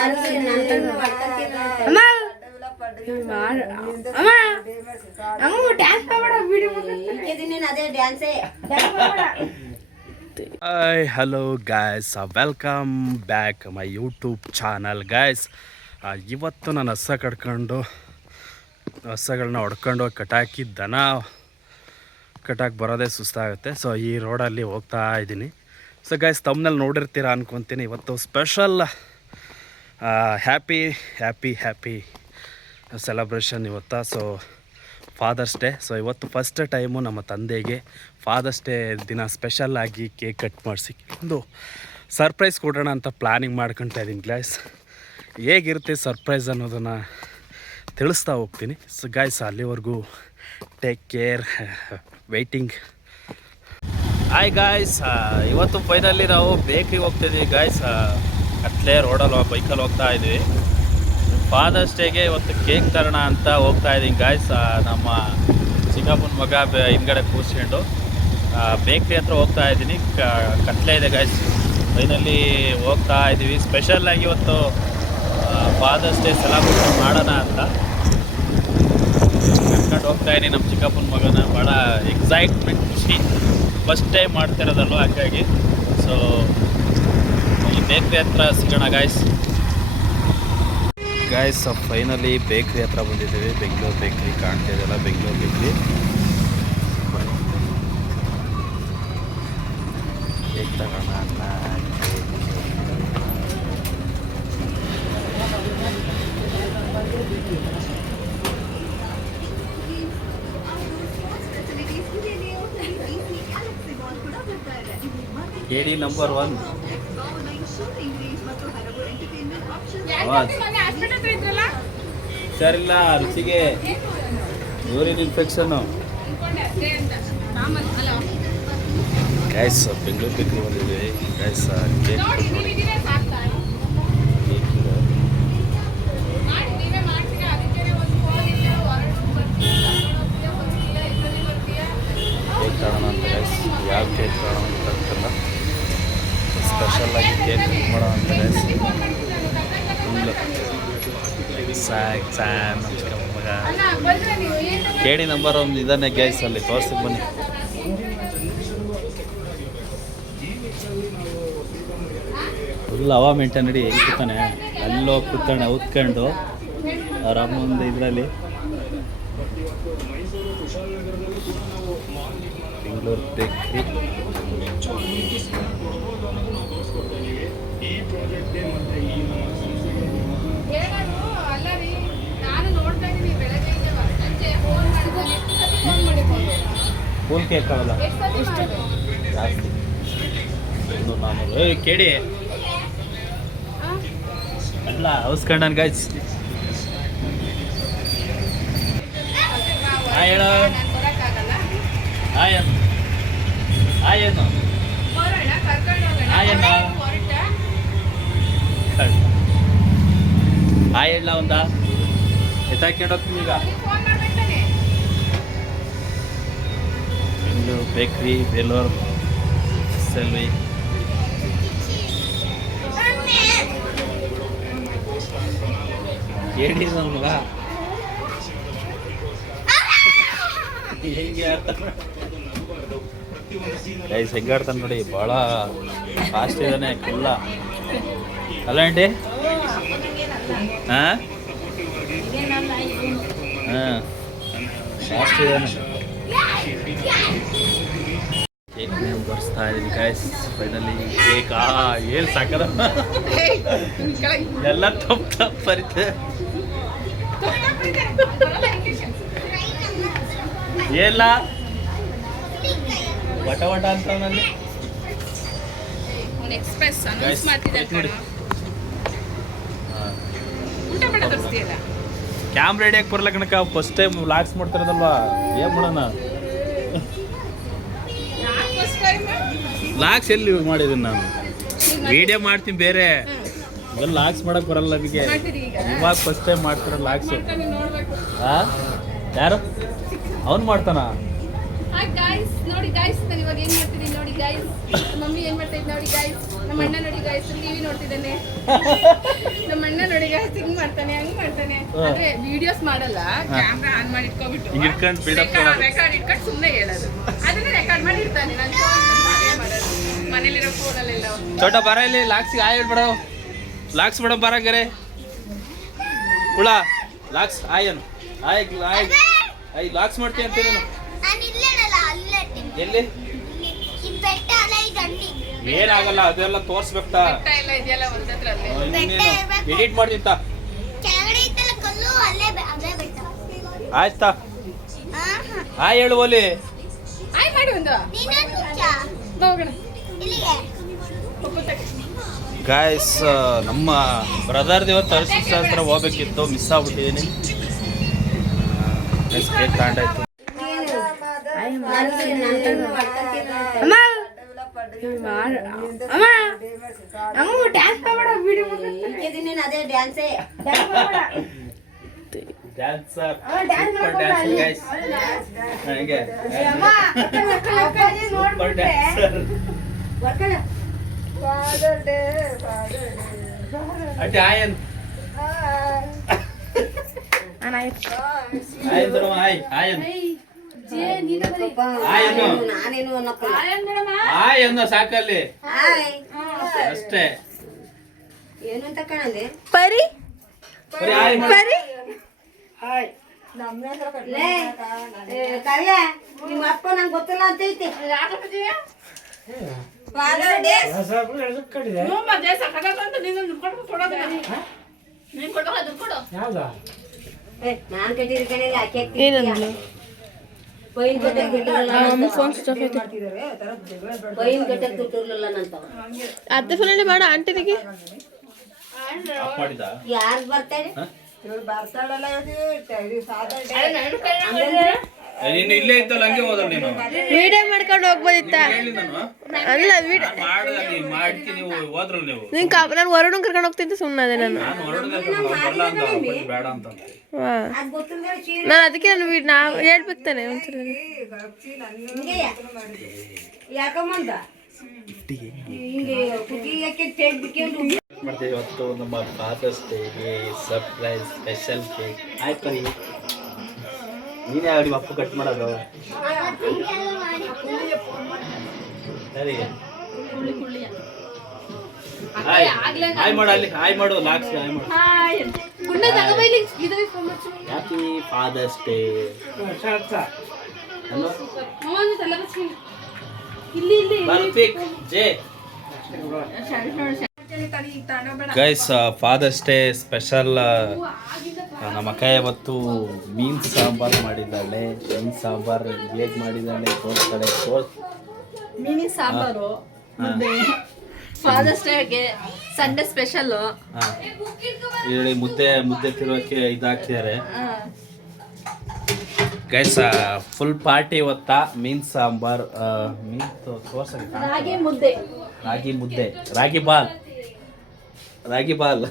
Hi hello guys, welcome back my YouTube channel guys. ಇವತ್ತು ನಾನು ಹಸಗಳನ್ನ ಹೊಡ್ಕೊಂಡು ಕಟಾಕಿ ದನ ಕಟಾಕಿ ಬರೋದೇ ಸುಸ್ತಾಗುತ್ತೆ. ಸೊ ಈ ರೋಡಲ್ಲಿ ಹೋಗ್ತಾ ಇದ್ದೀನಿ. ಸೊ ಗಾಯ್ಸ್, ತಮ್ಮನಲ್ಲಿ ನೋಡಿರ್ತೀರ ಅನ್ಕೊತೀನಿ. ಇವತ್ತು ಸ್ಪೆಷಲ್ ಹ್ಯಾಪಿ ಸೆಲೆಬ್ರೇಷನ್ ಇವತ್ತು. So Father's Day. ಸೊ ಇವತ್ತು ಫಸ್ಟ್ ಟೈಮು ನಮ್ಮ ತಂದೆಗೆ ಫಾದರ್ಸ್ ಡೇ ದಿನ ಸ್ಪೆಷಲ್ಲಾಗಿ ಕೇಕ್ ಕಟ್ ಮಾಡಿಸಿ ಒಂದು ಸರ್ಪ್ರೈಸ್ ಕೊಡೋಣ ಅಂತ ಪ್ಲ್ಯಾನಿಂಗ್ ಮಾಡ್ಕೊತಾ ಇದ್ದೀನಿ ಗಾಯ್ಸ್. ಹೇಗಿರುತ್ತೆ ಸರ್ಪ್ರೈಸ್ ಅನ್ನೋದನ್ನು ತಿಳಿಸ್ತಾ ಹೋಗ್ತೀನಿ. ಸೊ ಗಾಯ್ಸ್, ಅಲ್ಲಿವರೆಗೂ take care, waiting. Hi guys, ಇವತ್ತು ಫೈನಲಿ ನಾವು ಬೇಕ್ರಿಗೆ ಹೋಗ್ತಾಯಿದ್ದೀವಿ ಗಾಯ್ಸ್. ಕತ್ಲೆ ರೋಡಲ್ಲಿ ಬೈಕಲ್ಲಿ ಹೋಗ್ತಾ ಇದ್ದೀವಿ. ಫಾದರ್ಸ್ ಡೇಗೆ ಇವತ್ತು ಕೇಕ್ ತರೋಣ ಅಂತ ಹೋಗ್ತಾ ಇದ್ದೀನಿ ಗಾಯ್ಸ್. ನಮ್ಮ ಚಿಕ್ಕಪ್ಪನ ಮಗ ಹಿಂದ್ಗಡೆ ಕೂರಿಸ್ಕೊಂಡು ಬೇಕ್ರಿ ಹತ್ರ ಹೋಗ್ತಾ ಇದ್ದೀನಿ. ಕತ್ಲೆ ಇದೆ ಗಾಯ್ಸ್. ಫೈನಲಿ ಹೋಗ್ತಾ ಇದ್ದೀವಿ. ಸ್ಪೆಷಲ್ಲಾಗಿ ಇವತ್ತು ಫಾದರ್ಸ್ ಡೇ ಸೆಲೆಬ್ರೇಷನ್ ಮಾಡೋಣ ಅಂತ ಕರ್ಕೊಂಡು ಹೋಗ್ತಾ ಇದ್ದೀನಿ ನಮ್ಮ ಚಿಕ್ಕಪ್ಪನ ಮಗನ. ಭಾಳ ಎಕ್ಸೈಟ್ಮೆಂಟ್, ಖುಷಿ. ಫಸ್ಟ್ ಟೈಮ್ ಮಾಡ್ತಿರೋದಲ್ವ, ಹಾಗಾಗಿ. ಸೊ ಈ ಬೇಕ್ರಿ ಹತ್ರ ಸಿಗೋಣ ಗಾಯ್ಸ್. ಗಾಯ್ಸ್, ಫೈನಲಿ ಬೇಕ್ರಿ ಹತ್ರ ಬಂದಿದ್ದೀವಿ. ಬೆಂಗಳೂರು ಬೇಕ್ರಿ ಕಾಣ್ತಾ ಇದೆಯಲ್ಲ, ಬೆಂಗಳೂರು ಬೇಕ್ರಿ. ಕೇಕ್ ತಗೋಣ ಅಂತ KD ನಂಬರ್ 1 ಸರಿಲ್ಲ, ರುಚಿಗೆ ಯೂರಿನ್ ಇನ್ಫೆಕ್ಷನ್ನು. ಗೈಸ್, ಬೆಂಗಳೂರು ಬೇಕ್ರಿ ಬಂದಿದ್ದೀವಿ ಗೈಸ್. ಕೇಕ್ ನೋಡಿ, ಕೇಕ್ ತಗೋಣ ಅಂತ ಗೈಸ್. ಯಾವ ಕೇಕ್ ತಗೋಣ ಅಂತಲ್ಲ, ಸ್ಪೆಷಲ್ಲಾಗಿ ಕೇಕ್ ಮಾಡೋಣ ಅಂತ ಗೈಸ್. KD ನಂಬರ್ 1 ಇದನ್ನೇ ಗೈಸ್. ಅಲ್ಲಿ ತೋರಿಸಿ ಬನ್ನಿ. ಫುಲ್ ಹವಾ ಮೇಂಟೈನ್ ನಡಿ. ಎಲ್ಲಿ ಕೂತಾನೆ, ಅಲ್ಲೋಗಿ ಕೂತಾನೆ ಉತ್ಕೊಂಡು ಅವ್ರ ಅಮ್ಮಂದು ಇದರಲ್ಲಿ. ಬೆಂಗಳೂರು ಬೇಕ್ರಿ. ಫೋನ್ ಕೇಕ್ ಆಗಲ್ಲ ಜಾಸ್ತಿ, 400. KD ಅಲ್ಲ ಹೌಸ್ಕೊಂಡನ್ ಗಾಯ್ಸ್. ಹೇಳ ಆಯೇನು ಆಯೇನು ಹೇಳ ಒಂದ ಎತ್ತಾಕೊಂಡು ಹೋಗ್ತೀನಿ ಈಗ. ಬೆಂಗಳೂರು ಬೇಕ್ರಿ, ಬೇಲೂರು ಸೆಲ್ವಿ. KD ನನ್ನ ಮಗ ಹೆಂಗೆ ಆಡ್ತಾನೆ ಗೈಸ್, ಹೆಂಗೆ ಆಡ್ತಾನೆ ನೋಡಿ. ಭಾಳ ಫಾಸ್ಟ್ ಇದ್ದಾನೆ ಕುಲ್ಲ ಅಲ್ಲ ಆಂಟಿ? ಹಾಂ ಫಾಸ್ಟ್ ಇದ್ದಾನೆ. ಕೇಕ್ ಬರ್ಸ್ತಾ ಇದ್ದೀನಿ ಗಾಯ್ಸ್. ಫೈನಲಿ ಕೇಕ್ ಏನು ಸಾಕದ ಎಲ್ಲ ತಪ್ಪು ಬರೀತೆ. ಏನಿಲ್ಲ ವಟ ಅಂತ ನಲ್ಲಿ ಕ್ಯಾಮ್ರಾ ರೆಡಿಯಾಗಿ ಬರಲ್ಲ ಕಣಕ. ಫಸ್ಟ್ ಟೈಮ್ ವ್ಲಾಗ್ಸ್ ಮಾಡ್ತಿರೋದಲ್ವಾ, ಏನು ಮಾಡೋಣ. ವ್ಲಾಗ್ಸ್ ಎಲ್ಲಿ ಮಾಡಿದ್ದೀನಿ ನಾನು, ವಿಡಿಯೋ ಮಾಡ್ತೀನಿ ಬೇರೆ. ಎಲ್ಲ ಲಾಕ್ಸ್ ಮಾಡಕ್ ಬರಲ್ಲ ನಮಗೆ. ಇವಾಗ ಫಸ್ಟ್ ಟೈಮ್ ಮಾಡ್ತಾರ ಲಾಕ್ಸು. ಹಾಂ, ಯಾರು ಅವ್ನು ಮಾಡ್ತಾನ? ಹಾಯ್ ಗಾಯ್ಸ್, ನೋಡಿ ಗಾಯ್ಸ್, ನಾನು ಇವಾಗ ಏನ್ ಮಾಡ್ತಿದ್ದೀನಿ ನೋಡಿ ಗಾಯ್ಸ್. ಮಮ್ಮಿ ಏನ್ ಮಾಡ್ತಾ ಇದ್ದೀನಿ ನೋಡಿ ಗಾಯ್ಸ್. ನಮ್ಮ ಅಣ್ಣ ನೋಡಿ ಗಾಯ್ಸ್ ಟಿವಿ ನೋಡ್ತಿದ್ದಾನೆ. ನಮ್ಮ ಅಣ್ಣ ನೋಡಿ ಗಾಯ್ಸ್ ಹಿಂಗ್ ಮಾಡ್ತಾನೆ, ಹಂಗ್ ಮಾಡ್ತಾನೆ. ಅಂದ್ರೆ ವಿಡಿಯೋಸ್ ಮಾಡಲ್ಲ, ಕ್ಯಾಮ್ರಾ ಆನ್ ಮಾಡಿ ಇಟ್ಕೊಂಡ್ಬಿಟ್ಟು ರೆಕಾರ್ಡ್ ಇಟ್ಕೊಂಡು ಸುಮ್ಮನೆ ಹೇಳೋದು. ಅದನ್ನ ರೆಕಾರ್ಡ್ ಮಾಡಿ ಇಡ್ತಾನೆ. ನಾನು ಮಾಡೋದು ಮನೇಲಿರೋ ಫೋನಲ್ಲೆಲ್ಲ. ಚೋಟ ಬರ ಇಲ್ಲಿ ಲಾಕ್ಸ್ ಆಯ್ ಹೇಳ್ಬಿಡ, ಲಾಕ್ಸ್ ಬಿಡ ಬರಂಗರೆ ಹುಳ ಲಾಕ್ಸ್ ಆಯನು ಆಯ್ ಆಯ್ ಐ ಲಾಕ್ಸ್ ಮಾಡ್ತೀನಿ ಅಂತ ನೀನು ಎಲ್ಲಿ ಏನಾಗಲ್ಲ, ಅದೆಲ್ಲ ತೋರ್ಸ್ಬೇಕಂತ ಎಡಿಟ್ ಮಾಡ್ತಿಂತ ಆಯ್ತಾ ಆಯ್ ಹೇಳು ಓಲಿ ಆಯ್ ಮಾಡಿ ಒಂದು ಹೋಗೋಣ. ಗಾಯ್ಸ್ ನಮ್ಮ ಬ್ರದರ್ದು ಇವತ್ತು ಅರಿಶಿನ ಹತ್ರ ಹೋಗ್ಬೇಕಿತ್ತು, ಮಿಸ್ ಆಗ್ಬಿಟ್ಟಿದ್ದೀನಿ. ಕೇಕ್ ತಗೊಂಡಾಯ್ತು. ಡ್ಯಾನ್ಸರ್ ಗೈಸ್, ಹೇಗೆ ಸೂಪರ್ ಡ್ಯಾನ್ಸರ್. ಅಡ್ಡಿ ಆಯನ್ ಆಯನ್ ಆಯನ್ನ ಸಾಕಲ್ಲಿ ಅಷ್ಟೇ. ಏನು ಅಂತ ಕಾಣದೆ ಪರಿ ಪರಿ ಕರಿಯ ನಿಮ್ಮ ಅಪ್ಪ ನಂಗೆ ಗೊತ್ತಿಲ್ಲ ಅಂತ ಐತಿ. ನಾನ್ ಕಟ್ಟಿದ್ರೆ ಪೈನ್ ಕಟ್ಟಕ್ ತುಟ್ಟಿರ್ಲಿಲ್ಲ ನಂತವ. ಅತ್ತೆ ಫೋನಲ್ಲಿ ಮಾಡ ಆಂಟಿನಿಗೆ ಯಾರು ಬರ್ತಾರೆ ನೀನು ಇಲ್ಲೇ ಇದ್ದಲ್ಲ ಹಂಗೆ ಹೋದಲ್ಲ ನೀನು ವಿಡಿಯೋ ಮಾಡ್ಕೊಂಡು ಹೋಗ್ಬೋದಿತ್ತ. ಅಲ್ಲ ಮಾಡ್ತೀನಿ ನೀವು ಹೋದ್ರಲ್ಲ ನೀವು. ನಾನು ವರುಣ ಕರ್ಕೊಂಡು ಹೋಗ್ತಿದ್ದೆ ಸುಮ್ಮನೆ ಅದೇ ನಾನು ಬೇಡ ಅಂತ. ನಾನು ಅದಕ್ಕೆ ನಾನು ಹೇಳ್ಬೇಕು ತಾನೆ ಒಂದ್ಸಲ. ಯಾಕಂದ ಮತ್ತೆ ಇವತ್ತು ನಮ್ಮ ಫಾದರ್ಸ್ ಡೇಗೆ ಸರ್ಪ್ರೈಸ್ ಸ್ಪೆಷಲ್ ಕೇಕ್ ಆಯ್ತು. ನೀನೇ ನಿಮ್ಮ ಅಪ್ಪ ಕಟ್ ಮಾಡೋದು ಸರಿ. ಹಾಯ್ ಮಾಡು, ಅಲ್ಲಿ ಹಾಯ್ ಮಾಡು, ಲಾಕ್ಸ್ ಹಾಯ್ ಮಾಡು. Happy Father's Day. Guys Father's Day special. ನಮ್ಮ ಅಕ್ಕ ಇವತ್ತು ಮೀನು ಸಾಂಬಾರು ಮಾಡಿದ್ದಾಳೆ. ಮೀನು ಸಾಂಬಾರು ಹೇಗೆ ಮಾಡಿದ್ದಾಳೆ ತೋರಿಸ್ತಾಳೆ. ಮೀನಿನ ಸಾಂಬಾರು ಫಾದರ್ಸ್ ಡೇಗೆ ಸಂಡೇ ಸ್ಪೆಷಲ್. ಹೇಳಿ ಮುದ್ದೆ ತಿರುವಕ್ಕೆ ಇದಾಕ್ತಿದ್ದಾರೆ ಗೈಸ್. ಫುಲ್ ಪಾರ್ಟಿ ಇವತ್ತ. ಮೀನ್ ಸಾಂಬಾರ್, ಮೀನ್ ತೋರ್ಸಕ್ಕೆ ರಾಗಿ ಮುದ್ದೆ, ರಾಗಿ ಬಾಲ್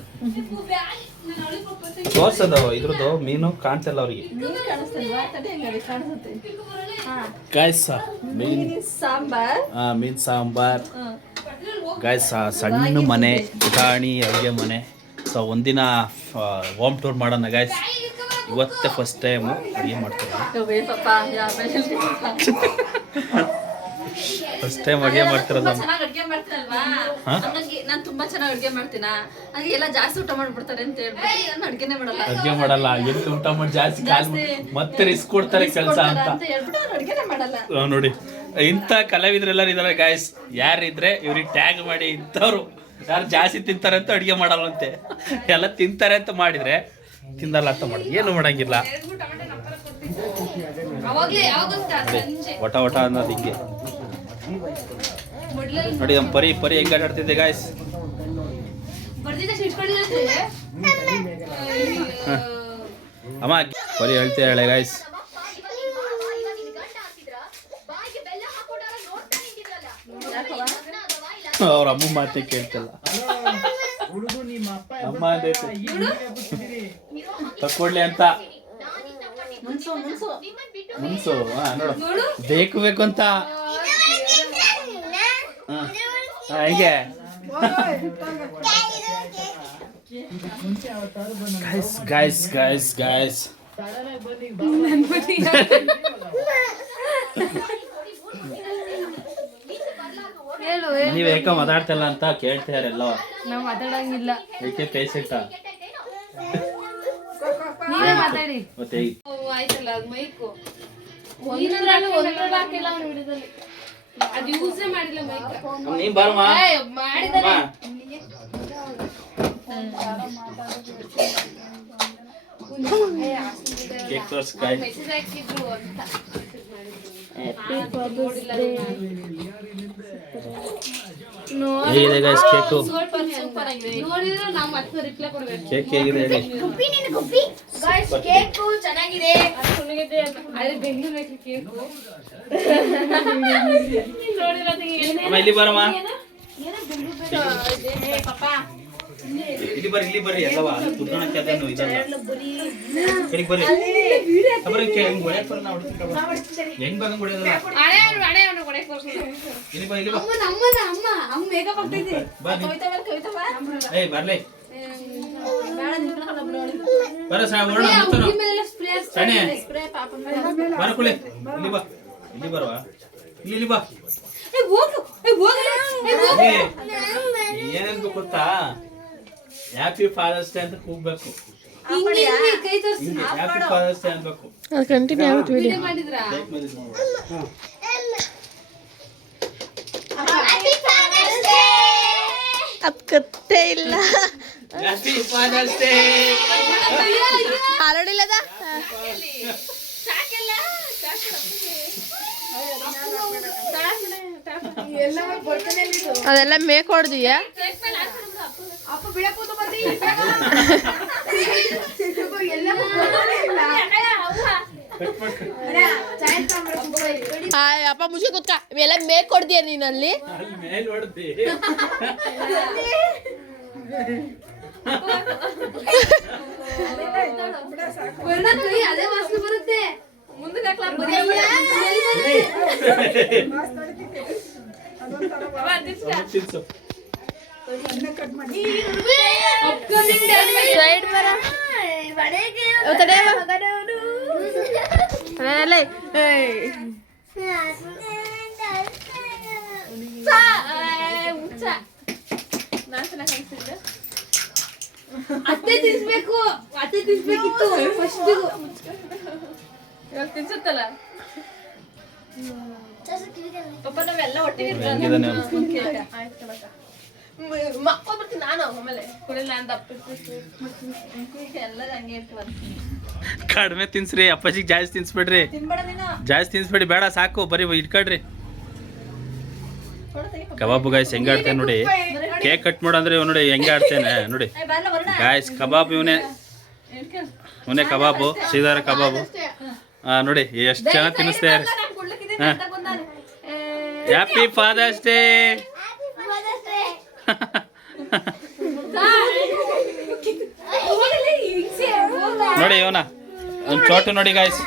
ತೋರ್ಸದ ಇದ್ರದ್ದು ಮೀನು ಕಾಣ್ತಿಲ್ಲ ಅವ್ರಿಗೆ ಗೈಸ್. ಮೀನ್ ಸಾಂಬಾರ್ ಗೈಸ್. ಸಣ್ಣ ಮನೆ, ಪುಟಾಣಿ ಅಡುಗೆ ಮನೆ. ಸೊ ಒಂದಿನ ಹೋಮ್ ಟೂರ್ ಮಾಡೋಣ ಗೈಸ್. ಇವತ್ತೇ ಫಸ್ಟ್ ಟೈಮು ಅಡುಗೆ ಮಾಡ್ತಾರೆ. ಫಸ್ಟ್ ಟೈಮ್ ಅಡುಗೆ ಮಾಡ್ತಿರೋದು. ನಾನು ತುಂಬಾ ಚೆನ್ನಾಗಿ ಅಡುಗೆ ಮಾಡ್ತೀನ, ಹಾಗೆ ಎಲ್ಲ ಜಾಸ್ತಿ ಊಟ ಮಾಡ್ಬಿಡ್ತಾರೆ ಅಂತ ಹೇಳ್ಬಿಟ್ಟು ನಾನು ಅಡುಗೆನೇ ಮಾಡಲ್ಲ. ಅಡುಗೆ ಮಾಡಲ್ಲ, ಎಷ್ಟು ಊಟ ಮಾಡಿ ಜಾಸ್ತಿ ಮತ್ತೆ ರಿಸ್ಕ್ ಕೊಡ್ತಾರೆ ಕೆಲಸ ಅಂತ ಹೇಳ್ಬಿಟ್ಟು ನಾನು ಅಡುಗೆನೇ ಮಾಡಲ್ಲ. ನೋಡಿ ಇಂಥ ಕಲಾವಿದ್ರೆಲ್ಲರೂ ಇದಾರೆ ಗಾಯ್ಸ್. ಯಾರಿದ್ರೆ ಇವ್ರಿಗೆ ಟ್ಯಾಗ್ ಮಾಡಿ, ಇಂಥವ್ರು ಯಾರು ಜಾಸ್ತಿ ತಿಂತಾರೆ ಅಂತ ಅಡುಗೆ ಮಾಡಲ್ವಂತೆ. ಎಲ್ಲ ತಿಂತಾರೆ ಅಂತ ಮಾಡಿದ್ರೆ ತಿಂದಲ್ಲ ಅಂತ ಮಾಡಿ ಏನು ಮಾಡಂಗಿಲ್ಲ. ಒಟ ಅನ್ನೋದು ಹಿಂಗೆ ನೋಡಿ. ನಮ್ಮ ಪರಿ ಹೆಂಗ ಆಡ್ತಿದ್ದೆ ಗಾಯ್ಸ್. ಅಮ್ಮ ಪರಿ ಹೇಳ್ತಿದ್ದಾಳೆ ಗಾಯ್ಸ್. ಅವ್ರ ಅಮ್ಮ ಮಾತೇ ಕೇಳ್ತಿಲ್ಲ. ಅಮ್ಮ ತಕ್ಕೊಡ್ಲಿ ಅಂತ ಮುನ್ಸು ನೋಡು ಬೇಕು ಬೇಕು ಅಂತ ಹೀಗೆ ಗಾಯ್ಸ್ ಗಾಯ್ಸ್ ಗಾಯ್ಸ್ ನೀವ್ ಏಕ ಮಾತಾಡ್ತಿಲ್ಲ ಅಂತ ಕೇಳ್ತಾರಲ್ಲ. ನಾವ್ ಮಾತಾಡಂಗಿಲ್ಲ. ಏಕೆ ಪೇಷಂಟ ನೀವೇ ಮಾತಾಡಿ. ಮತ್ತೆ ಆಯ್ತಲ್ಲ ಅದು ಮೈಕು ಒಂದ್ರಲ್ಲಿ ಹಾಕಿಲ್ಲ ಅವ್ನು ಹಿಡಿದಲ್ಲಿ. ಅದು ಯೂಸೇ ಮಾಡಿಲ್ಲ ಮೈಕ್. ನೀನ್ ಬಾರಮ್ಮ ಮಾಡಿದಾರೆ. ಕೇಕ್ ತೋರ್ಸ್ಕಾಯ್. ಮೆಸೇಜ್ ಹಾಕಿದ್ರು ಅಂತ ಹೇಗಿದೆ ಗೈಸ್ ಕೇಕು? ಸೂಪರ್ ಆಗಿದೆ. ನೋಡಿದ್ರೆ ನಾವು ಮತ್ತೆ ರಿಪ್ಲೈ ಕೊಡ್ಬೇಕು. ಕೇಕ್ ಹೇಗಿದೆ ಹೇಳಿ? ಗೈಸ್ ಕೇಕು ಚೆನ್ನಾಗಿದೆ. ಅದೇ ಬೆಂಗಳೂರು ಕೇಕು ಅಮ್ಮ ಇಲ್ಲಿ ಬರಮ್ಮ. ಪಾಪ ಇಲ್ಲಿ ಬರ್ರಿ ಎಲ್ಲವಾ ತುರ್ಗಣಕ್ಕೆ ಅದನ್ನು ಇದಲ್ಲ ಕಡೆಗೆ ಬರ್ರಿ ಬರ್ರಿ ಹೆಂಗ್ ಹೊಡ್ಯಾಕ್ ಬರಲ್ಲ ನಾವು ಹೆಂಗ್ ಬಂದಂಗ್ ಹೊಡೆಯೋದಲ್ಲ. ಹಣೆ ಅವನು ಕೊಡಕ್ಕೆ ಬರ್ತೀನಿ. ಇಲ್ಲಿ ಬಾ ಇಲ್ಲಿ ಬಾ ಅಮ್ಮ ಮೇಕಪ್ ಆಗ್ತೈತಿ. ಏಯ್ ಬರ್ಲಿ ಬರ ವರ್ಣ ಮುತ್ತನ ಸಣ್ಣ ಬರ ಕುಳೆ ಇಲ್ಲಿ ಬಾ ಇಲ್ಲಿ ಬರವಾ ಇಲ್ಲಿ ಬಾ ಏನೇನ್ ಗೊತ್ತಾ ಹ್ಯಾಪಿ ಫಾದರ್ಸ್ ಡೇ ಅಂತ ಕೂಗ್ಬೇಕು. ಹ್ಯಾಪಿ ಫಾದರ್ಸ್ ಡೇ ಅನ್ಬೇಕು. ಕಂಟಿನ್ಯೂ ಆಗುತ್ತೆ ವಿಡಿಯೋ. ಅದ್ ಕತ್ತೆ ಇಲ್ಲ ಹ್ಯಾಪಿ ಫಾದರ್ಸ್ ಡೇ. ಹಾರೋಡಿಲ್ಲದ ಅದೆಲ್ಲ ಮೇಕ್ ಹೊಡ್ದಿಯಾ? ಅಪ್ಪ ಬಿಡಕೂತು ಬರ್ತಿ ಅಪ್ಪ ಮುಗಿ ಕೂತ್ಕ ಇವೆಲ್ಲ ಮೇಕ್ ಹೊಡ್ದಿಯಾ ನೀನಲ್ಲಿ? ಅಲ್ಲಿ ಮೇಲೆ ಹೊಡ್ದಿ ಅದೇ ವಾಸನೆ ಬರುತ್ತೆ. ಮುಂದಕ್ಕೆ ಸೈಡ್ ಬರ ಅತ್ತೆ ತಿನ್ಸ್ಬೇಕು. ಅತ್ತೆ ತಿನ್ಸ್ಬೇಕಿತ್ತು ಫಸ್ಟ್. ಇವಾಗ ತಿನ್ಸುತ್ತಲ್ಲ ಪಾಪ ನಾವೆಲ್ಲ ಒಟ್ಟಿಗೆ ಮಕ್ಕೊಬಿಡ್ತೀನಿ ನಾನು. ಆಮೇಲೆ ಕುಡಿಲ್ಲ ಅಂತ ಎಲ್ಲ ಹಂಗೆ ಇರ್ತೀವ. ಕಡಿಮೆ ತಿನ್ಸ್ರಿ ಅಪ್ಪಾಜಿಗೆ ಜಾಸ್ತಿ ತಿನ್ಸ್ಬೇಡ್ರಿ. ಜಾಸ್ತಿ ತಿನ್ಸ್ಬೇಡಿ ಬೇಡ ಸಾಕು ಬರೀ ಇಟ್ಕೊಳ್ರಿ. ಕಬಾಬು ಗಾಯ್ಸ್ ಹೆಂಗ ಆಡ್ತೇನೆ ನೋಡಿ. ಕೇಕ್ ಕಟ್ ಮಾಡು ಅಂದ್ರೆ ನೋಡಿ ಹೆಂಗ ಆಡ್ತೇನೆ ನೋಡಿ ಗಾಯ್ಸ್. ಕಬಾಬ್ ಇವನೇ ಕಬಾಬು ಸೀದಾರ ಕಬಾಬು ನೋಡಿ ಎಷ್ಟು ಚೆನ್ನಾಗಿ ತಿನ್ನಿಸ್ತಾರೆ. Happy Father's day. ನೋಡಿ ಇವನ ಒಂದು ಚೋಟು ನೋಡಿ ಗಾಯ್ಸ್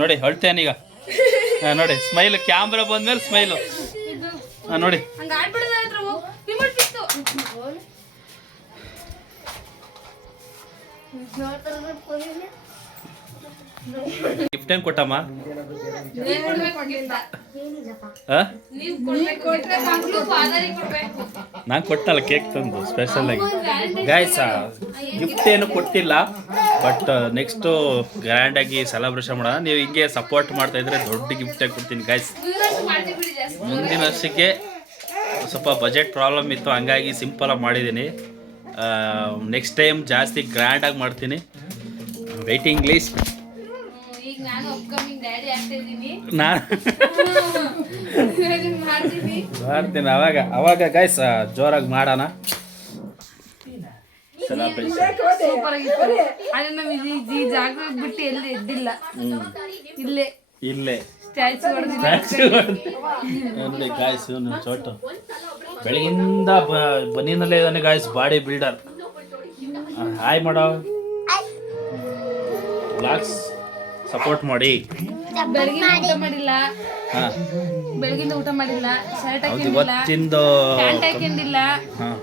ನೋಡಿ ಹೊಳ್ತೇನೀಗ ನೋಡಿ ಸ್ಮೈಲ್ ಕ್ಯಾಮ್ರಾ ಬಂದ್ಮೇಲೆ ಸ್ಮೈಲು ನೋಡಿ. ಗಿಫ್ಟ್ ಹೆಂಗ್ ಕೊಟ್ಟಮ್ಮ? ನಾನು ಕೊಟ್ಟಲ್ಲ ಕೇಕ್ ತಂದು ಸ್ಪೆಷಲ್ ಆಗಿ ಗಾಯ್ಸ್. ಗಿಫ್ಟ್ ಏನು ಕೊಟ್ಟಿಲ್ಲ ಬಟ್ ನೆಕ್ಸ್ಟ್ ಗ್ರ್ಯಾಂಡ್ ಆಗಿ ಸೆಲೆಬ್ರೇಷನ್ ಮಾಡೋಣ. ನೀವು ಹಿಂಗೆ ಸಪೋರ್ಟ್ ಮಾಡ್ತಾ ಇದ್ರೆ ದೊಡ್ಡ ಗಿಫ್ಟ್ ಕೊಡ್ತೀನಿ ಗಾಯ್ಸ್. ಮುಂದಿನ ವರ್ಷಕ್ಕೆ ಸ್ವಲ್ಪ ಬಜೆಟ್ ಪ್ರಾಬ್ಲಮ್ ಇತ್ತು ಹಂಗಾಗಿ ಸಿಂಪಲ್ ಆಗಿ ಮಾಡಿದ್ದೀನಿ. ನೆಕ್ಸ್ಟ್ ಟೈಮ್ ಜಾಸ್ತಿ ಗ್ರ್ಯಾಂಡ್ ಆಗಿ ಮಾಡ್ತೀನಿ. ವೇಟಿಂಗ್ ಲಿಸ್ಟ್ ಮಾಡ್ತೀನಿ ಅವಾಗ ಗೈಸ್ ಜೋರಾಗಿ ಮಾಡೋಣ ಜಾಗ ಬಿಟ್ಟು ಎಲ್ಲಿ ಎದ್ದಿಲ್ಲ. ಇಲ್ಲೇ ಇಲ್ಲೇ ನೋಡಿ ಗಾಯ್ಸ್. ಚೋಟು ಬೆಳಗಿಂದ ಬನ್ನಿನಲ್ಲೇ ಇದ್ದಾನೆ ಗಾಯ್ಸ್. Body builder. ಹಾಯ್ ಮಾಡೋ ಬ್ಲಾಗ್ಸ್ ಸಪೋರ್ಟ್ ಮಾಡಿ. ಬೆಳಗಿನ ಊಟ ಮಾಡಿಲ್ಲ, ಹಾಂ ಬೆಳಗಿಂದ ಊಟ ಮಾಡಿಲ್ಲ, ಶರ್ಟ್ ಹೌದು ಹಾಕೊಂಡಿಲ್ಲ, ಇವತ್ತಿಂದು ಪ್ಯಾಂಟ್ ಹಾಕೊಂಡಿಲ್ಲ. ಹಾಂ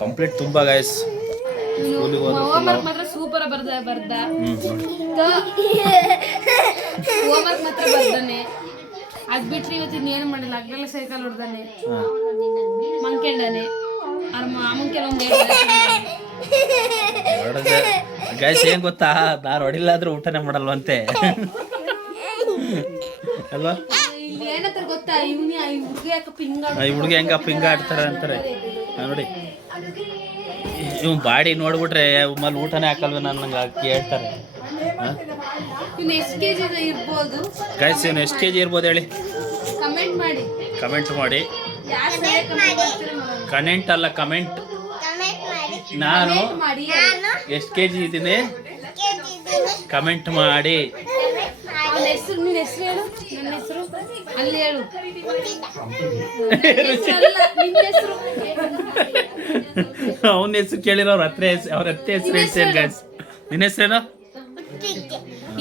ಕಂಪ್ಲೀಟ್ ತುಂಬ ಗೈಸ್. ಸ್ಕೂಲಿಗೆ ಹೋಮ್ವರ್ಕ್ ಮಾತ್ರ ಸೂಪರ್ ಬರ್ದ ಹೋಮ್ವರ್ಕ್ ಮಾತ್ರ ಬರ್ದಾನೆ. ಅದ್ ಬಿಟ್ರೆ ಇವತ್ತಿನ ಏನು ಮಾಡಿಲ್ಲ. ಅಗ್ಲೆಲ್ಲ ಸೈಕಲ್ ಹೊಡ್ದಾನೆ, ಮಂಕೆಂಡಾನೆ. ಅವ್ರ ಮಾಮನ್ ಕೆಲವೊಂದು ಗೈಸ್ ಏನು ಗೊತ್ತಾ, ನಾನು ಹೊಡಿಲ್ಲ ಆದ್ರೂ ಊಟನೇ ಮಾಡಲ್ವಂತೆ ಅಲ್ವಾ? ಇಲ್ಲಿ ಏನಂತಾರೆ ಗೊತ್ತಾ, ಇವನಿ ಈ ಹುಡುಗಿ ಯಾಕೆ ಪಿಂಗ ಈ ಹುಡುಗಿ ಹೆಂಗ ಪಿಂಗ ಆಡ್ತಾರೆ ಅಂತಾರೆ ನೋಡಿ. ಇವ್ ಬಾಡಿ ನೋಡ್ಬಿಟ್ರೆ ಮಲ್ಲಿ ಊಟನೇ ಹಾಕಲ್ವ ನಂಗೆ ಹೇಳ್ತಾರೆ. ಇನ್ನು ಎಷ್ಟು ಕೆಜಿ ಇರ್ಬೋದು ಗೈಸ್ ಇವ್ನು ಎಷ್ಟು ಕೆಜಿ ಇರ್ಬೋದು ಹೇಳಿ? ಕಮೆಂಟ್ ಮಾಡಿ. ಕಮೆಂಟ್ ಮಾಡಿ. ಯಾರು ಸರಿಯಾಗಿ ಕಮೆಂಟ್ ಮಾಡ್ತೀರ ನೋಡೋಣ. ಕಮೆಂಟ್ ಅಲ್ಲ ಕಮೆಂಟ್. ನಾನು Comment ಮಾಡಿ. ಎಷ್ಟು ಕೆಜಿ ಇದ್ದೀನಿ ಕಮೆಂಟ್ ಮಾಡಿ. ಅವನ ಹೆಸರು, ನಿನ್ನ ಹೆಸರು ಹೇಳು. ನನ್ನ ಹೆಸರು ಅಲ್ಲಿ ಹೇಳು. ನಿನ್ನ ಹೆಸರು ಅವನ ಹೆಸರು ಕೇಳಿರೋ ಅವ್ರ ಅತ್ತೆ ಹೆಸರು ಹೇಳ್ತೇನೆ ಗೈಸ್. ನಿನ್ನ ಹೆಸರೇನು?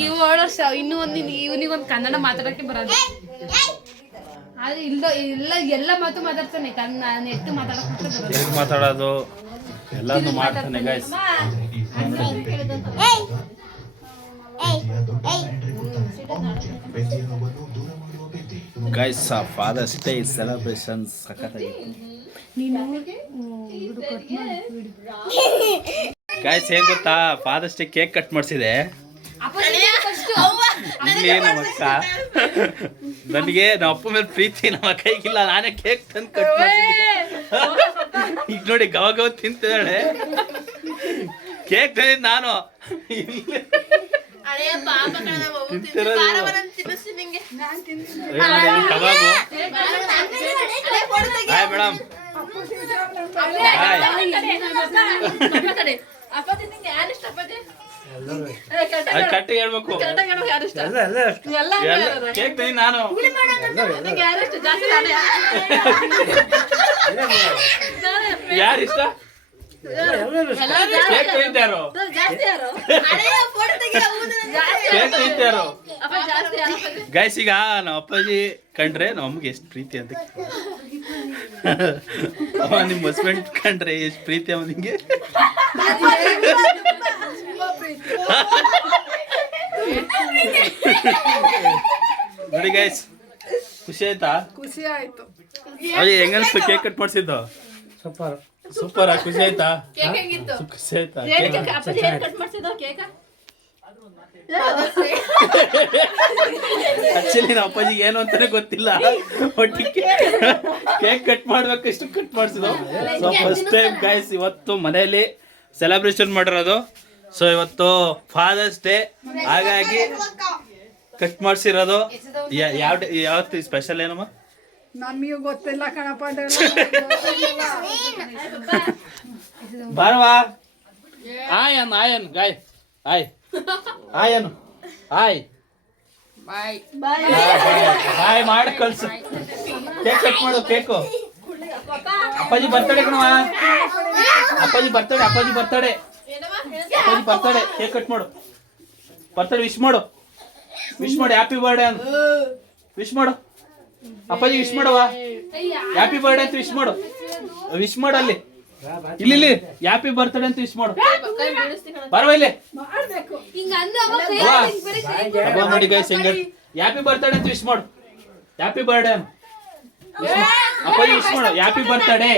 ಇವು 7 ವರ್ಷ. ಇನ್ನೂ ಒಂದು ಇವನಿಗೊಂದು ಕನ್ನಡ ಮಾತಾಡೋಕ್ಕೆ ಬರೋದು. ಆದ್ರೆ ಎಲ್ಲ ಮಾತು ಮಾತಾಡ್ತಾನೆ. ನಾನು ಎಷ್ಟು ಮಾತಾಡೋಕೆ ಬರೋದು. ಹೇಗೆ ಮಾತಾಡೋದು ಎಲ್ಲಾನು ಮಾಡ್ತಾನೆ guys. Guys Father's Day celebration ಸಖತ್ತಾಗಿತ್ತು ಗೈಸ್. ಏನ್ ಗೊತ್ತಾ, ಫಾದರ್ಸ್ ಡೇ ಕೇಕ್ ಕಟ್ ಮಾಡಿಸಿದೆ ಇಲ್ಲಿ ನಮ್ಮ ಅಕ್ಕ. ನನಗೆ ನಮ್ಮ ಅಪ್ಪ ಮೇಲೆ ಪ್ರೀತಿ ನಮ್ಮ ಕೈಗಿಲ್ಲ, ನಾನೇ ಕೇಕ್ ತಂದು ಕಟ್ ಮಾಡಿಸಿದ್ದೆ. ಈಗ ನೋಡಿ ಗವ ತಿಂತಿದ್ದಾಳೆ. ಕೇಕ್ ತಂದಿದ್ದು ನಾನು. ಕಬಾಬು. Hi madam. ಕಟ್ಟಿ ಹೇಳ್ಬೇಕು. ಕೇಕ್ ತಂದಿ ನಾನು. ಯಾರಿಷ್ಟ ಕೇಕ್ ತಂದಿದ್ದಾರೋ? ಕೇಕ್ ತಂದಿದ್ದಾರೋ? ಗೈಸ್ ಈಗ ನಮ್ಮ ಅಪ್ಪಾಜಿ ಕಂಡ್ರೆ ನಮ್ಮ ಅಮ್ಮಗೆ ಎಷ್ಟು ಪ್ರೀತಿ ಅಂತ. ನಿಮ್ಮ ಹಸ್ಬೆಂಡ್ ಕಂಡ್ರೆ ಎಷ್ಟು ಪ್ರೀತಿ ಅವ ನಿಂಗೆ? ನೋಡಿ ಗೈಸ್, ಖುಷಿ ಆಯ್ತಾ? ಖುಷಿ ಆಯ್ತು. ಅಯ್ಯ ಹೆಂಗನ್ಸ್ತು ಕೇಕ್ ಕಟ್ ಮಾಡಿಸಿದ್ದು? ಸೂಪರ್. ಖುಷಿ ಆಯ್ತಾ? ಖುಷಿ ಆಯ್ತಾ? ಆಕ್ಚುಲಿ ನಮ್ಮ ಅಪ್ಪಾಜಿಗೆ ಏನು ಅಂತಾನೆ ಗೊತ್ತಿಲ್ಲ. ಒಟ್ಟಿಗೆ ಕೇಕ್ ಕಟ್ ಮಾಡ್ಬೇಕು, ಇಷ್ಟು ಕಟ್ ಮಾಡಿಸಿದ್ರು. ಸೊ ಫಸ್ಟ್ ಟೈಮ್ ಗೈಸ್ ಇವತ್ತು ಮನೆಯಲ್ಲಿ ಸೆಲೆಬ್ರೇಷನ್ ಮಾಡಿರೋದು. ಸೊ ಇವತ್ತು ಫಾದರ್ಸ್ ಡೇ, ಹಾಗಾಗಿ ಕಟ್ ಮಾಡಿಸಿರೋದು. ಯಾವತ್ತು ಸ್ಪೆಷಲ್ ಏನಮ್ಮ? ನಮಗೆ ಗೊತ್ತಿಲ್ಲ ಕಣಪ್ಪ. ಬಾರವಾ. ಆಯನ್ ಗಾಯ್ ಆಯನು ಹಾಯ್ ಬಾಯ್ ಮಾಡಿ ಕಳ್ಸು. ಕೇಕ್ ಕಟ್ ಮಾಡು. ಕೇಕು ಅಪ್ಪಾಜಿ ಬರ್ತಡೆ ಕಣವ. ಅಪ್ಪಾಜಿ ಬರ್ತಡೆ. ಕೇಕ್ ಕಟ್ ಮಾಡು. ಬರ್ತಡೆ ವಿಶ್ ಮಾಡು. ಹ್ಯಾಪಿ ಬರ್ಡೇ ಅಂತ ವಿಶ್ ಮಾಡು. ಅಪ್ಪಾಜಿ ವಿಶ್ ಮಾಡುವ. ಹ್ಯಾಪಿ ಬರ್ಡೇ ಅಂತ ವಿಶ್ ಮಾಡು. ಅಲ್ಲಿ ಇಲ್ಲಿ ಹ್ಯಾಪಿ ಬರ್ತ್ಡೇ ಅಂತ ವಿಶ್ ಮಾಡು. ಬರವ ಇಲ್ಲಿ ನೋಡಿ ಗೈಸ್ ಹೆಂಗ ಹ್ಯಾಪಿ ಬರ್ತ್ಡೇ ಅಂತ ವಿಶ್ ಮಾಡು. ಹ್ಯಾಪಿ ಬರ್ಡೇ ಅಪ್ಪಾಜಿ ವಿಶ್ ಮಾಡು. Happy birthday.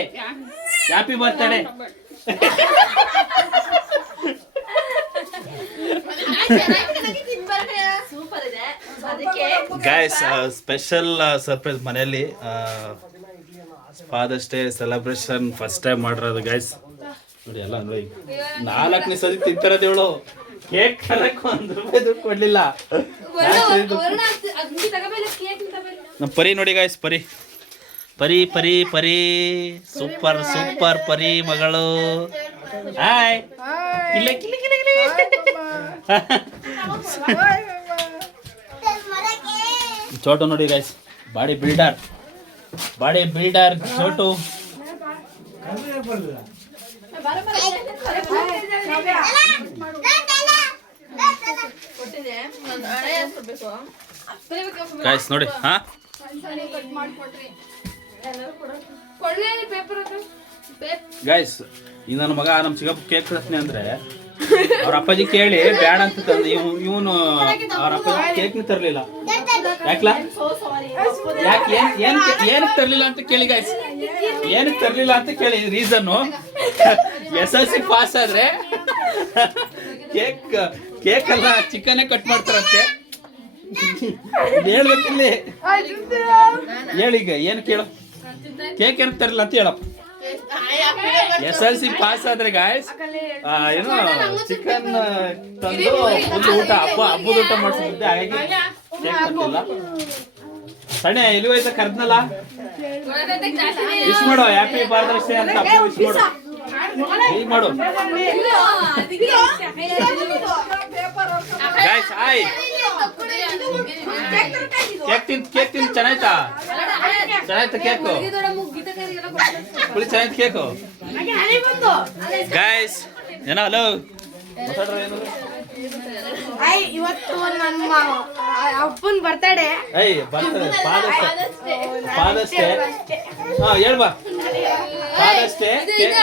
Guys special surprise ಮನೆಯಲ್ಲಿ Father's Day celebration first time ಮಾಡಿರೋದು ಗೈಸ್. ನೋಡಿ ಎಲ್ಲ ನೋಡಿ 4ನೇ ಸತಿ ತಿಂತಾರದೇವಳು. ಕೇಕ್ ತರಕ್ಕೆ ₹1 ದುಡ್ಡು ಕೊಡ್ಲಿಲ್ಲ. ನಮ್ಮ ಪರಿ ನೋಡಿ ಗೈಸ್, ಪರಿ ಸೂಪರ್ ಪರಿ ಮಗಳು. ಹಾಯ್ ಕಿಲೆ ಚೋಟು ನೋಡಿ guys, body builder Chotu. Guys ನೋಡಿ ಹಾ ಕಟ್ ಮಾಡ್ಕೊಡ್ರಿ ಕೊಡ್ಲೇ ಪೇಪರ್ ಅದು ಗಾಯ್ಸ್ ಈ ನನ್ನ ಮಗ ನಮ್ಮ ಚಿಕ್ಕಪ್ಪ ಕೇಕ್ ಕಳಿಸ್ತೀನಿ ಅಂದ್ರೆ ಅವ್ರ ಅಪ್ಪಾಜಿ ಕೇಳಿ ಬೇಡ ಅಂತ ತಂದು ಇವನು ಅವ್ರ ಅಪ್ಪಾಜಿ ಕೇಕ್ನ ತರಲಿಲ್ಲ ಯಾಕ್ಲಾ ಯಾಕೆ ಏನಕ್ಕೆ ತರಲಿಲ್ಲ ಅಂತ ಕೇಳಿ ಗಾಯ್ಸ್ ಏನಕ್ಕೆ ತರಲಿಲ್ಲ ಅಂತ ಕೇಳಿ ರೀಸನ್ನು SLC ಪಾಸ್ ಆದ್ರೆ ಕೇಕ್ ಅಲ್ಲ ಚಿಕನ್ನೇ ಕಟ್ ಮಾಡ್ತಾರಂತೆ ಹೇಳ್ಬೇಕಿಲ್ಲಿ ಹೇಳೀಗ ಏನು ಕೇಳು ಕೇಕ್ ಏನಕ್ಕೆ ತರಲಿಲ್ಲ ಅಂತ ಹೇಳಪ್ಪ SLC ಪಾಸ್ ಆದ್ರೆ ಗಾಯ್ಸ್ ಏನು ಚಿಕನ್ ತಂದು ಒಂದು ಊಟ ಹಬ್ಬದ ಊಟ ಮಾಡಿಸಿದ್ದೆ ಹಾಗಾಗಿ ಕೇಕ್ ತರ್ತಿಲ್ಲ ಸಣ್ಣ ಎಲ್ಲಿ ಹೋಯ್ತ ಕರ್ದ್ನಲ್ಲ ವಿಶ್ ಮಾಡು ಹ್ಯಾಪಿ ಬಾರ್ದರ್ಸ್ ಡೇ ಅಂತ ವಿಶ್ ಮಾಡು ಈಗ ಮಾಡು ಗಾಯ್ಸ್ ಹಾಯ್ ಕೇಕ್ ತಿಂದು ಚೆನ್ನಾಯ್ತಾ ಕೇಕು ಫುಲ್ ಚೆನ್ನಾಯ್ತು ಕೇಕು ಗಾಯ್ಸ್ ಏನೋ ಹಲೋ ಇವತ್ತು ನನ್ನ ಅಪ್ಪನ ಬರ್ತಡೇ ಫಾದರ್ಸ್ ಡೇ ಹಾ ಹೇಳ್ಬಾ ಫಾದರ್ಸ್ ಡೇ ಕೇಕ್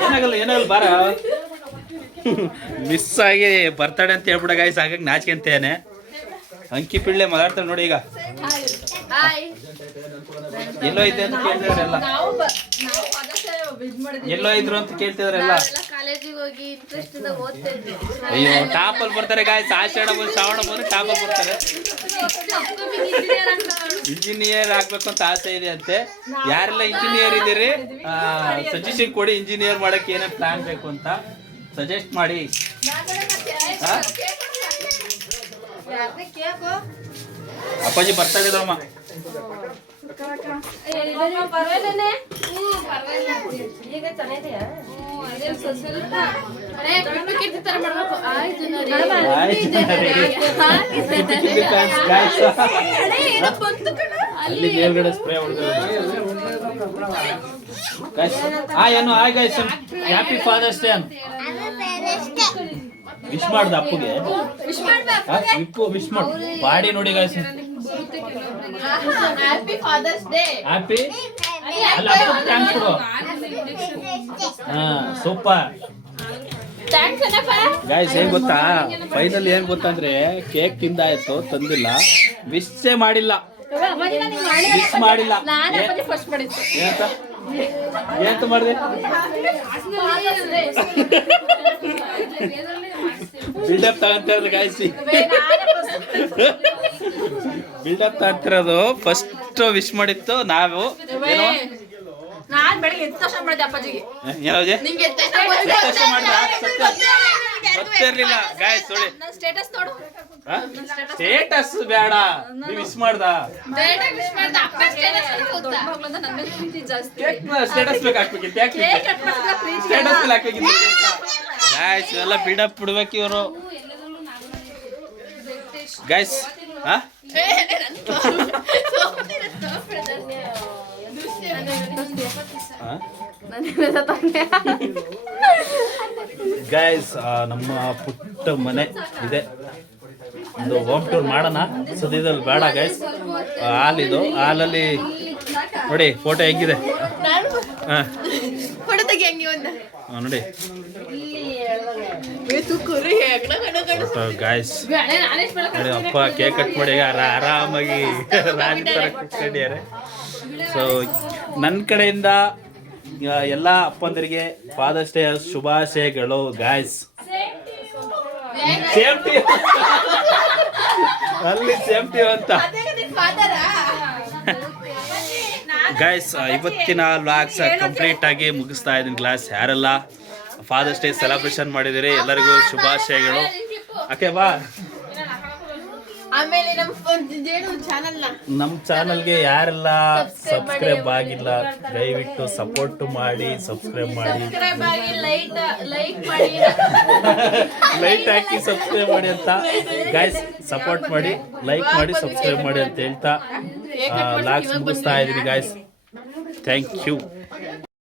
ಏನಾಗಲ್ಲ ಬಾರ ಮಿಸ್ ಆಗಿ ಬರ್ತಡೇ ಅಂತ ಹೇಳ್ಬಿಡ ಗಾಯ್ಸ್ ಹಾಗಾಗಿ ನಾಚಿಕೆಂತೇನೆ ಅಂಕಿ ಪಿಳ್ಳೆ ಮಾತಾಡ್ತಾರೆ ನೋಡಿ ಈಗ ಎಲ್ಲೋ ಇದ್ದೆ ಅಂತ ಕೇಳ್ತಿದ್ರೆಲ್ಲ ಎಲ್ಲೋ ಇದ್ರು ಅಂತ ಕೇಳ್ತಿದ್ರೆಲ್ಲ ಅಯ್ಯೋ ಟಾಪ್ ಅಲ್ಲಿ ಬರ್ತಾರೆ ಗಾಯ್ಸ್ ಆಷಾಢ ಬಂದು ಶ್ರಾವಣ ಬಂದು ಟಾಪ್ ಅಲ್ಲಿ ಬರ್ತಾರೆ ಇಂಜಿನಿಯರ್ ಆಗ್ಬೇಕು ಅಂತ ಆಸೆ ಇದೆ ಅಂತೆ ಯಾರೆಲ್ಲ ಇಂಜಿನಿಯರ್ ಇದೀರಿ ಸಜೆಷನ್ ಕೊಡಿ ಇಂಜಿನಿಯರ್ ಮಾಡಕ್ಕೆ ಏನೇನು ಪ್ಲಾನ್ ಬೇಕು ಅಂತ ಸಜೆಸ್ಟ್ ಮಾಡಿ ಅಪ್ಪಾಜಿ ಬರ್ತಾ ಇದ್ರಮ್ಮ ಅಲ್ಲಿ ಮೇಲ್ಗಡೆ ಸ್ಪ್ರೇ ಏನು guys happy Father's day wish ಮಾಡ್ದ ಅಪ್ಪಗೆ ವಿಶ್ ಮಾಡು ಬಾಡಿ ನೋಡಿ guys happy Father's day happy ಅಲ್ಲ ಥ್ಯಾಂಕ್ಸ್ ಕೊಡು ಸೂಪರ್ ಗಾಯ್ಸ್ ಏನ್ ಗೊತ್ತಾ ಫೈನಲ್ ಏನ್ ಗೊತ್ತಂದ್ರೆ ಕೇಕ್ ತಿಂದಾಯ್ತು ತಂದಿಲ್ಲ ವಿಶ್ಸೇ ಮಾಡಿಲ್ಲ ವಿಶ್ ಮಾಡಿಲ್ಲ ಏನಂತ ಮಾಡಿದೆ ಬಿಲ್ಡಪ್ ತಗೊಂತಿರೋದು ಗಾಯ್ಸಿ ಬಿಲ್ಡಪ್ ತಗೊಂತಿರೋದು ಫಸ್ಟ್ ವಿಶ್ ಮಾಡಿತ್ತು ನಾವು ಏನೋ ನಾನ್ ಬೆಳಿಗ್ಗೆ ಎದ್ದ ತಕ್ಷಣ ಮಾಡಿದೆ ಅಪ್ಪಾಜಿಗೆ ಏನೋಜೆ ನಿಂಗೆ ಎದ್ದ ತಕ್ಷಣ ಮಾಡಿದ ಗೊತ್ತಿರ್ಲಿಲ್ಲ ಗಾಯ್ಸ್ ನೋಡಿ ಸ್ಟೇಟಸ್ ನೋಡು ಸ್ಟೇಟಸ್ ಬೇಡ ನೀವು ವಿಶ್ ಮಾಡ್ದ ಸ್ಟೇಟಸ್ ಬೇಕು ಹಾಕ್ಬೇಕಿತ್ತು ಯಾಕೆ ಸ್ಟೇಟಸ್ ಮೇಲೆ ಹಾಕ್ಬೇಕಿತ್ತು ಗಾಯ್ಸ್ ಎಲ್ಲ ಬಿಡಪ್ ಬಿಡ್ಬೇಕು ಇವರು ಗಾಯ್ಸ್ ಗೈಸ್ ನಮ್ಮ ಪುಟ್ಟ ಮನೆ ಇದೆ ಒಂದು ಹೋಮ್ ಟೂರ್ ಮಾಡೋಣ ಸದ್ಯದಲ್ಲಿ ಬೇಡ ಗೈಸ್ ಹಾಲಿದು ಹಾಲಲ್ಲಿ ನೋಡಿ ಫೋಟೋ ಹೆಂಗಿದೆ ನೋಡಿ ಗಾಯ್ಸ್ ನೋಡಿ ಅಪ್ಪ ಕೇಕ್ ಕಟ್ ಮಾಡಿ ಆರಾಮಾಗಿ ರಾಜಿ ಥರ ಕುತ್ಕೊಂಡಿದ್ದಾರೆ ಸೊ ನನ್ನ ಕಡೆಯಿಂದ ಎಲ್ಲ ಅಪ್ಪಂದರಿಗೆ ಫಾದರ್ಸ್ ಡೇ ಶುಭಾಶಯಗಳು ಗಾಯ್ಸ್ ಸೇಫ್ಟಿ ಅಲ್ಲಿ ಸೇಫ್ಟಿ ಅಂತ ಗೈಸ್ ಇವತ್ತಿನ ವ್ಲಾಗ್ಸ್ ಕಂಪ್ಲೀಟ್ ಆಗಿ ಮುಗಿಸ್ತಾ ಇದ್ದೀನಿ ಕ್ಲಾಸ್ ಯಾರೆಲ್ಲ ಫಾದರ್ಸ್ ಡೇ ಸೆಲೆಬ್ರೇಷನ್ ಮಾಡಿದಿರಿ ಎಲ್ಲರಿಗೂ ಶುಭಾಶಯಗಳು ಓಕೆ ಬಾ ಆಮೇಲೆ ನಮ್ಮ ಚಾನಲ್ಗೆ ಯಾರೆಲ್ಲ ಸಬ್ಸ್ಕ್ರೈಬ್ ಆಗಿಲ್ಲ ದಯವಿಟ್ಟು ಸಪೋರ್ಟ್ ಮಾಡಿ ಸಬ್ಸ್ಕ್ರೈಬ್ ಮಾಡಿ ಲೈಟ್ ಹಾಕಿ ಸಬ್ಸ್ಕ್ರೈಬ್ ಮಾಡಿ ಅಂತ ಗೈಸ್ ಸಪೋರ್ಟ್ ಮಾಡಿ ಲೈಕ್ ಮಾಡಿ ಸಬ್ಸ್ಕ್ರೈಬ್ ಮಾಡಿ ಅಂತ ಹೇಳ್ತಾ ಲಾಗ್ಸ್ ಮುಗಿಸ್ತಾ ಇದ್ದೀನಿ ಗೈಸ್ ಥ್ಯಾಂಕ್ ಯು